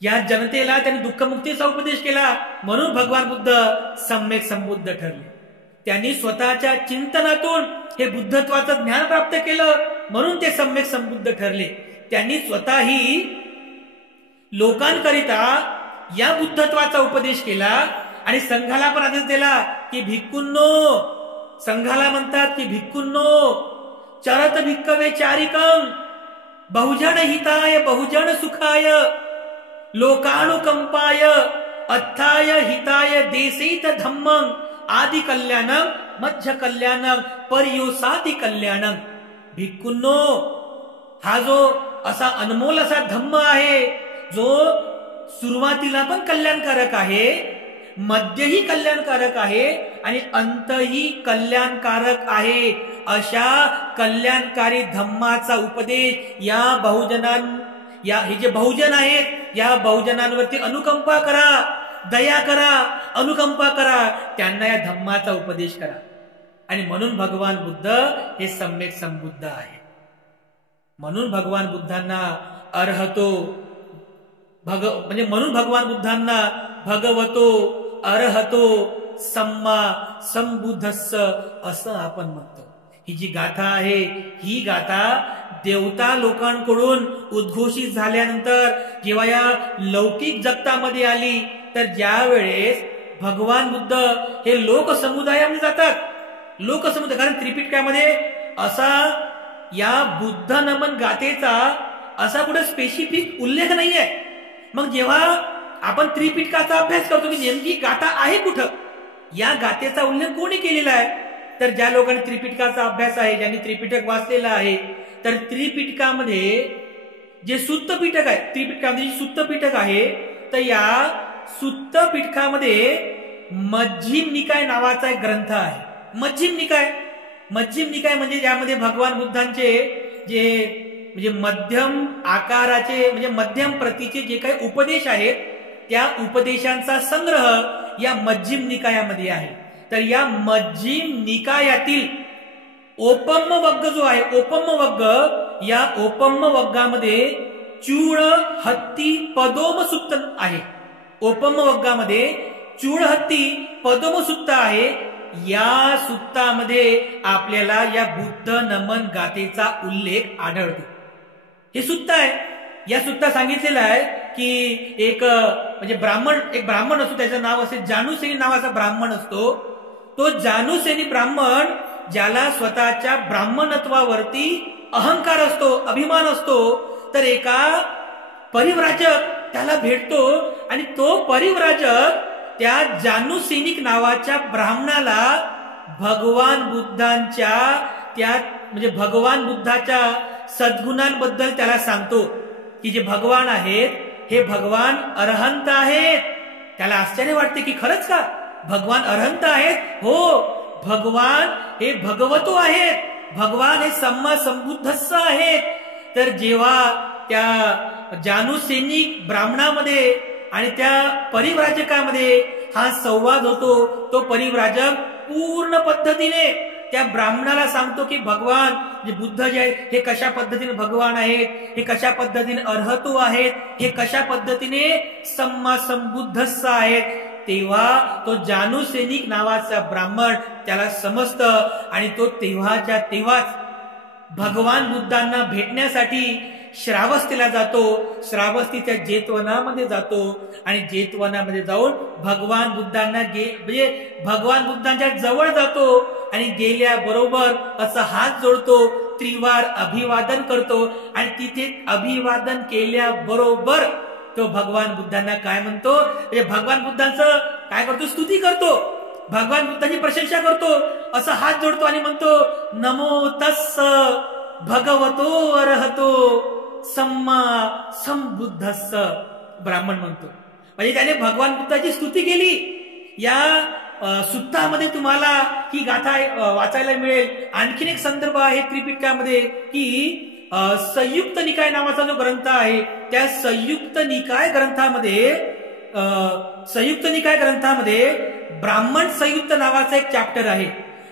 या जनतेला त्यांनी दुःखमुक्तीचा उपदेश केला, म्हणून भगवान बुद्ध सम्यक संबुद्ध ठरले। त्यांनी स्वतःच्या चिंतनातून हे बुद्धत्वाचं ज्ञान प्राप्त केलं, म्हणून ते सम्यक संबुद्ध ठरले। त्यांनी स्वतःही लोकांकरिता या बुद्धत्वाचा उपदेश केला आणि संघाला पण आदेश दिला की भिक्खूंनो, संघाला म्हणतात की भिक्खूंनो, चरत भिक्खवे चारिकम बहुजन हिताय बहुजन सुखाय लोकानुकंपाय अत्थाय हिताय देशेत धम्मं आदि कल्याणं मध्य कल्याणं पर्योसाति कल्याणं. भिक्खूंनो, हा जो असा अनमोल असा धम्म आहे, जो सुरुवातीला पण कल्याणकारक आहे, मध्यही कल्याणकारक आहे आणि अंतही कल्याणकारक आहे, अशा कल्याणकारी धम्माचा उपदेश या हे जे बहुजन आहेत या बहुजनांवरती अनुकंपा करा, दया करा, अनुकंपा करा, त्यांना या धम्माचा उपदेश करा. आणि म्हणून भगवान बुद्ध हे सम्यक संबुद्ध आहे. म्हणून भगवान बुद्धांना अर्हतो म्हणजे म्हणून भगवान बुद्धांना भगवतो अर्हतो सम्मा संबुद्धस्स असं आपण म्हणतो. ही जी गाथा आहे, ही गाथा देवता लोकांकडून उद्घोषित झाल्यानंतर जेव्हा या लौकिक जगतामध्ये आली, तर ज्या वेळेस भगवान बुद्ध हे लोकसमुदायामध्ये जातात, लोकसमुदाय, कारण त्रिपिटकामध्ये असा या बुद्ध नमन गाथेचा असा कुठे स्पेसिफिक उल्लेख नाहीये. मग जेव्हा आपण त्रिपिटकाचा अभ्यास करतो की नेमकी गाथा आहे कुठं, या गाथेचा उल्लेख कोणी केलेला आहे, तर ज्या लोकांनी त्रिपिटकाचा अभ्यास आहे, ज्यांनी त्रिपिटक वाचलेला आहे, तर त्रिपिटकामध्ये जे सुत्त पिटक आहे, त्रिपिटकामध्ये जे सुत्त पिटक आहे, तर या सुत्त पिटकामध्ये मध्यम निकाय नावाचा एक ग्रंथ आहे. मध्यम निकाय म्हणजे ज्यामध्ये भगवान बुद्धांचे जे म्हणजे मध्यम आकाराचे म्हणजे मध्यम प्रतीचे जे काही उपदेश आहेत, त्या उपदेशांचा संग्रह या मध्यम निकायामध्ये आहे. तर या मध्यम निकायातील ओपम वग्ग जो आहे, ओपम वग्ग, या ओपम वग्गामध्ये चूळ हत्ती पदोम सुत्त आहे. ओपम वग्गामध्ये चूळ हत्ती पदोम सुत्त आहे. या सुत्तामध्ये आपल्याला या बुद्ध नमन गाथेचा उल्लेख आढळतो. हे सुत्त आहे. या सुत्ता सांगितलेलं आहे की एक म्हणजे एक ब्राह्मण असतो, त्याचं नाव असे जानुसेनी नावाचा ब्राह्मण असतो. तो जानुसेनी ब्राह्मण, ज्याला स्वतःच्या ब्राह्मणत्वावरती अहंकार असतो, अभिमान असतो, तर एका परिव्राजक त्याला भेटतो आणि तो परिव्राजक त्या जानुसेनिक नावाच्या ब्राह्मणाला भगवान बुद्धांच्या त्या म्हणजे भगवान बुद्धाच्या सद्गुणांबद्दल त्याला सांगतो की जे भगवान आहेत हे भगवान अरहंत आहेत. त्याला आश्चर्य वाटते की खरंच का भगवान अरहंत आहेत? हो, भगवान हे भगवतो आहेत, भगवान हे सम्मा संबुद्धस्स आहेत. तर जेव्हा त्या जानुसेनिक ब्राह्मणामध्ये आणि त्या परिव्राजकामध्ये हा संवाद होतो, तो परिव्राजक पूर्ण पद्धतीने त्या ब्राह्मणाला सांगतो की भगवान जे बुद्ध जे आहेत हे कशा पद्धतीने भगवान आहेत, हे कशा पद्धतीने अर्हतो आहेत, हे कशा पद्धतीने सम्मा संबुद्धस्स आहेत. तेव्हा तो जानुसेनिक नावाचा ब्राह्मण त्याला समजतं आणि तो तेव्हाच्या तेव्हाच भगवान बुद्धांना भेटण्यासाठी श्रावस्तीला जातो. श्रावस्तीच्या जेतवनामध्ये जातो आणि जेतवनामध्ये जाऊन भगवान बुद्धांना म्हणजे भगवान बुद्धांच्या जवळ जातो आणि गेल्याबरोबर असं हात जोडतो, त्रिवार अभिवादन करतो आणि तिथे अभिवादन केल्याबरोबर तो भगवान बुद्धांना काय म्हणतो, म्हणजे भगवान बुद्धांचं काय करतो, स्तुती करतो, भगवान बुद्धांची प्रशंसा करतो, असं हात जोडतो आणि म्हणतो नमो तस्स भगवतो अर्हतो सम्मा संबुद्धस्स. ब्राह्मण म्हणतो म्हणजे त्याने भगवान बुद्धाची स्तुती केली. या सुत्तामध्ये तुम्हाला ही गाथा वाचायला मिळेल. आणखीन एक संदर्भ आहे त्रिपिटकामध्ये की संयुक्त निकाय नावाचा जो ग्रंथ आहे, त्या संयुक्त निकाय ग्रंथामध्ये ब्राह्मण संयुक्त नावाचा एक चॅप्टर आहे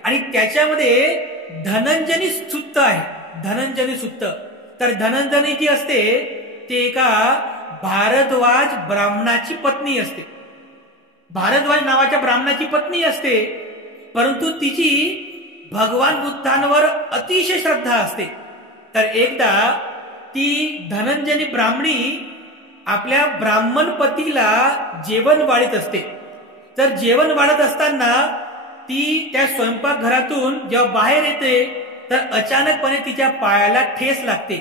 आणि त्याच्यामध्ये धनंजनी सुत्त आहे. धनंजनी सुत्त, तर धनंजनी जी असते ते एका भारद्वाज ब्राह्मणाची पत्नी असते. भारद्वाज नावाच्या ब्राह्मणाची पत्नी असते, परंतु तिची भगवान बुद्धांवर अतिशय श्रद्धा असते. तर एकदा ती धनंजनी ब्राह्मणी आपल्या ब्राह्मण पतीला जेवण वाढीत असते. तर जेवण वाढत असताना ती त्या स्वयंपाकघरातून जेव्हा बाहेर येते तर अचानकपणे तिच्या पायाला ठेस लागते.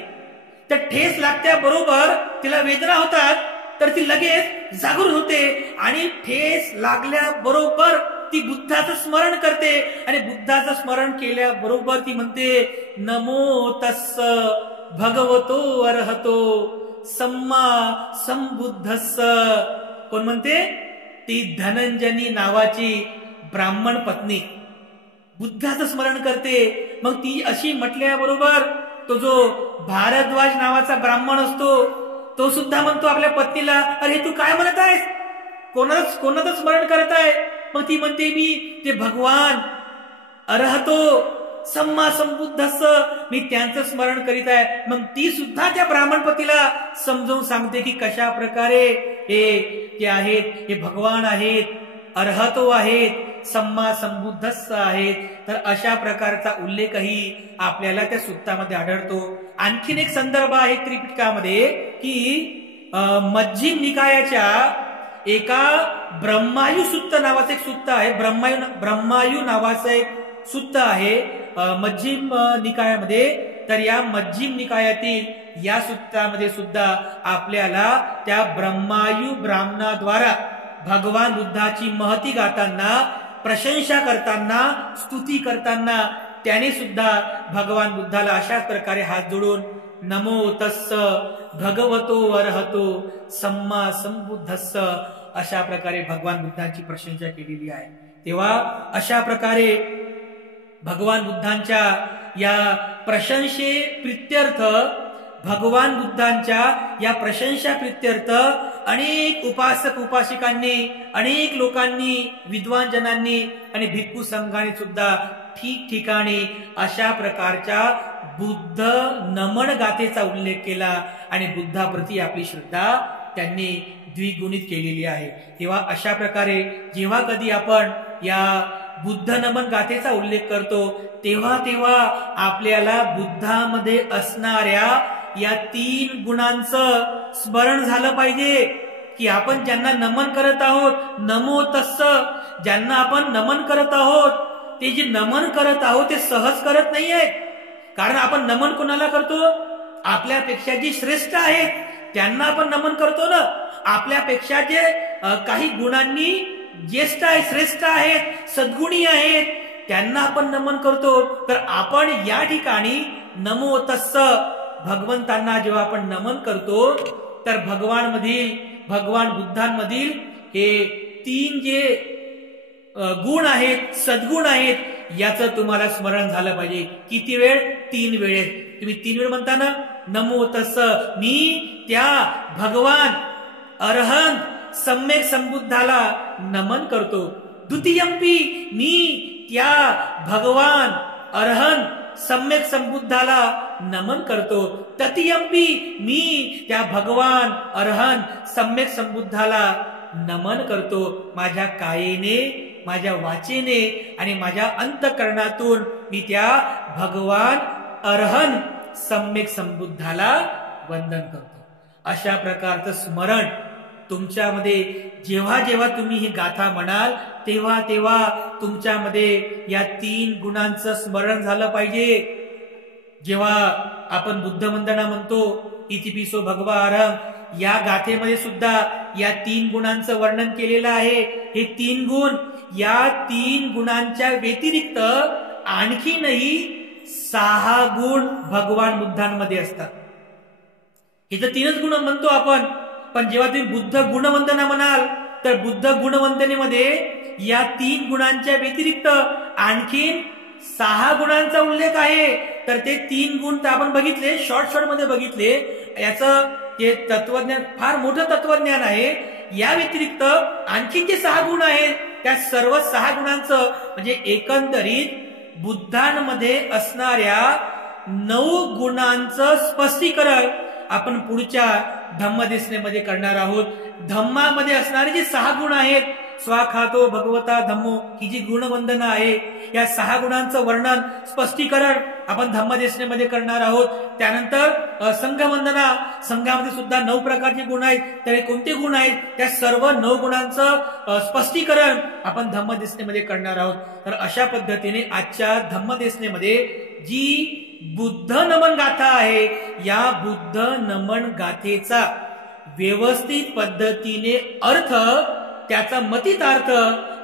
तर ठेस लागल्याबरोबर तिला वेदना होतात, तर ती लगेच जागृत होते आणि ठेस लागल्याबरोबर ती बुद्धाचं स्मरण करते आणि बुद्धाचं स्मरण केल्याबरोबर ती म्हणते नमो तस्स भगवतो अर्हतो सम्मा संबुद्धस्स. कोण म्हणते? ती धनंजनी नावाची ब्राह्मण पत्नी बुद्धाचं स्मरण करते. मग ती अशी म्हटल्याबरोबर तो जो भारद्वाज नावाचा ब्राह्मण असतो तो सुद्धा म्हणतो आपल्या पत्नीला, अरे तू काय म्हणत आहेस, कोणाचं स्मरण करत आहे? मग ती म्हणते मी ते भगवान अर्हतो सम्मा संबुद्धस्स, मी त्यांचं स्मरण करीत आहे. मग ती सुद्धा त्या ब्राह्मण पतीला समजावून सांगते की कशा प्रकारे हे आहेत, हे भगवान आहेत, अर्हतो आहेत, सम्मा संबुद्धस्स आहेत. तर अशा प्रकारचा उल्लेखही आपल्याला त्या सुत्तामध्ये आढळतो. आणखीन एक संदर्भ आहे त्रिपिटकामध्ये की मज्जिम निकायाच्या एका ब्रह्मायू सुत्त नावाचं एक सुत्त आहे. ब्रह्मायू नावाचं एक सुत्त आहे मज्जिम निकायामध्ये. तर या मज्जिम निकायातील या सुत्तामध्ये सुद्धा आपल्याला त्या ब्रह्मायू ब्राह्मणाद्वारा भगवान बुद्धाची महती गाताना, प्रशंसा करताना, स्तुती करताना त्याने सुद्धा भगवान बुद्धाला अशाच प्रकारे हात जोडून नमो तस्स भगवतो अर्हतो सम्मा संबुद्धस्स अशा प्रकारे भगवान बुद्धांची प्रशंसा केलेली आहे. तेव्हा अशा प्रकारे भगवान बुद्धांच्या या प्रशंसे प्रित्यर्थ, भगवान बुद्धांच्या या प्रशंसा प्रित्यर्थ अनेक उपासक उपासिकांनी, अनेक लोकांनी, विद्वान जनांनी आणि भिक्खू संघाने सुद्धा ठिकठिकाणी अशा प्रकारच्या बुद्ध नमन गाथेचा उल्लेख केला आणि बुद्धाप्रती आपली श्रद्धा त्यांनी द्विगुणित केलेली आहे. तेव्हा अशा प्रकारे जेव्हा कधी आपण या बुद्ध नमन गाथेचा उल्लेख करतो तेव्हा तेव्हा आपल्याला बुद्धामध्ये असणाऱ्या या 3 गुणांचं स्मरण झालं पाहिजे की आपण ज्यांना नमन करत आहोत, नमो तस्स, ज्यांना आपण नमन करत आहोत ते जे नमन करत आहोत ते सहज करत नाहीये. कारण आपण नमन कोणाला करतो? आपल्यापेक्षा जी श्रेष्ठ आहेत त्यांना आपण नमन करतो ना. आपल्यापेक्षा जे काही गुणांनी ज्येष्ठ आहेत, श्रेष्ठ आहेत, सद्गुणी आहेत त्यांना आपण नमन करतो. तर आपण या ठिकाणी नमो तस्स भगवंतांना जेव्हा आपण नमन करतो तर भगवान बुद्धांमधील हे 3 जे गुण आहेत, सद्गुण आहेत, याचं तुम्हाला स्मरण झालं पाहिजे. किती वेळ? 3 वेळेस. तुम्ही 3 वेळ म्हणता ना नमो तस्स, मी त्या भगवान अर्हंत सम्यक संबुद्धाला नमन करतो. द्वितीयंपी, मी त्या भगवान अर्हंत सम्यक संबुद्धाला नमन करतो. तृतीयंपी, मी त्या भगवान अर्हंत सम्यक संबुद्धाला नमन करतो. माझ्या कायेने, माझ्या वाचेने आणि माझ्या अंतःकरणातून मी त्या भगवान अर्हंत सम्यक संबुद्धाला वंदन करतो. अशा प्रकारचं स्मरण तुमच्यामध्ये जेव्हा जेव्हा तुम्ही ही गाथा म्हणाल तेव्हा तेव्हा तुमच्यामध्ये या 3 गुणांचं स्मरण झालं पाहिजे. जेव्हा आपण बुद्ध वंदना म्हणतो इतिपिसो भगवा अर्हं, या गाथेमध्ये सुद्धा या 3 गुणांचं वर्णन केलेलं आहे. हे 3 गुण, या 3 गुणांच्या व्यतिरिक्त आणखीनही 6 गुण भगवान बुद्धांमध्ये असतात. हे तर 3च गुण म्हणतो आपण, पण जेव्हा तुम्ही बुद्ध गुणवंदना म्हणाल तर बुद्ध गुणवंदनेमध्ये या 3 गुणांच्या व्यतिरिक्त आणखीन 6 गुणांचा उल्लेख आहे. तर ते 3 गुण तर आपण बघितले, शॉर्ट मध्ये बघितले. याचं जे तत्वज्ञान फार मोठं तत्वज्ञान आहे. या व्यतिरिक्त आणखीन जे 6 गुण आहेत त्या सर्व 6 गुणांचं म्हणजे एकंदरीत बुद्धांमध्ये असणाऱ्या 9 गुणांचं स्पष्टीकरण आपण पुढच्या धम्मदेशनेमध्ये करणार आहोत. धम्मामध्ये असणारे जे 6 गुण आहेत स्वाखातो भगवता धम्मो, ही जी गुणवंदना आहे, या 6 गुणांचं वर्णन स्पष्टीकरण आपण धम्मदेशनेमध्ये करणार आहोत. त्यानंतर संघवंदना, संघामध्ये सुद्धा 9 प्रकारचे गुण आहेत. तर कोणते गुण आहेत, त्या सर्व 9 गुणांचं स्पष्टीकरण आपण धम्मदेशनेमध्ये करणार आहोत. तर अशा पद्धतीने आजच्या धम्मदेशनेमध्ये जी बुद्ध नमन गाथा आहे, या बुद्ध नमन गाथेचा व्यवस्थित पद्धतीने अर्थ, त्याचा मतितार्थ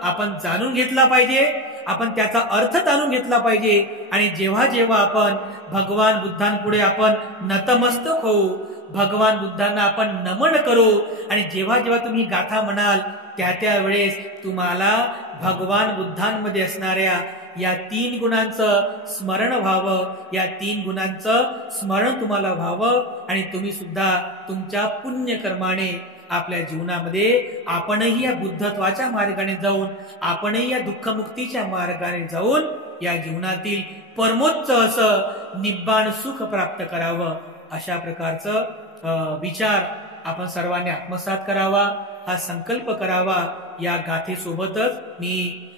आपण जाणून घेतला पाहिजे. आपण त्याचा अर्थ जाणून घेतला पाहिजे. आणि जेव्हा जेव्हा आपण भगवान बुद्धांपुढे आपण नतमस्तक होऊ, भगवान बुद्धांना आपण नमन करू, आणि जेव्हा जेव्हा तुम्ही गाथा म्हणाल, त्या वेळेस तुम्हाला भगवान बुद्धांमध्ये असणाऱ्या या 3 गुणांचं स्मरण व्हावं, या 3 गुणांचं स्मरण तुम्हाला व्हावं, आणि तुम्ही सुद्धा तुमच्या पुण्यकर्माने आपल्या जीवनामध्ये आपणही या बुद्धत्वाच्या मार्गाने जाऊन, आपणही या दुःखमुक्तीच्या मार्गाने जाऊन या जीवनातील परमोच्च असं निब्बाण सुख प्राप्त करावं. अशा प्रकारचं विचार आपण सर्वांनी आत्मसात करावा, हा संकल्प करावा. या गाथेसोबतच मी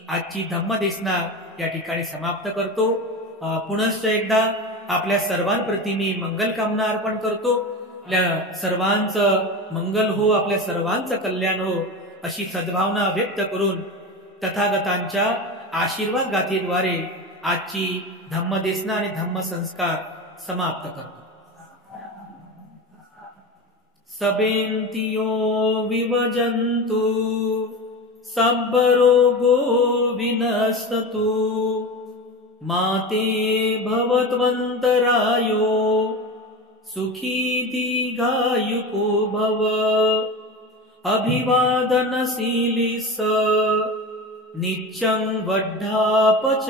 आजची धम्मदेशना या ठिकाणी समाप्त करतो. पुनश्च एकदा आपल्या सर्वांप्रती मी मंगल कामना अर्पण करतो. आपल्या सर्वांचं मंगल हो, आपल्या सर्वांचं कल्याण हो, अशी सद्भावना व्यक्त करून तथागतांच्या आशीर्वाद गाथेद्वारे आजची धम्मदेशना आणि धम्मसंस्कार समाप्त करतो. सबेंतियो विवजन्तु सब्बरोगो विनस्तु माते भवत्वन्तरायो सुखी दीर्घायुको भव. अभिवादनशीली स नित्यं वड्ढापचायिनो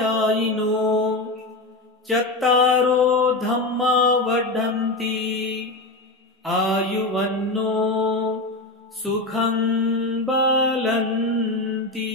चत्तारो धम्मा वड्ढन्ति आयुवन्नो सुखं बलन्ति.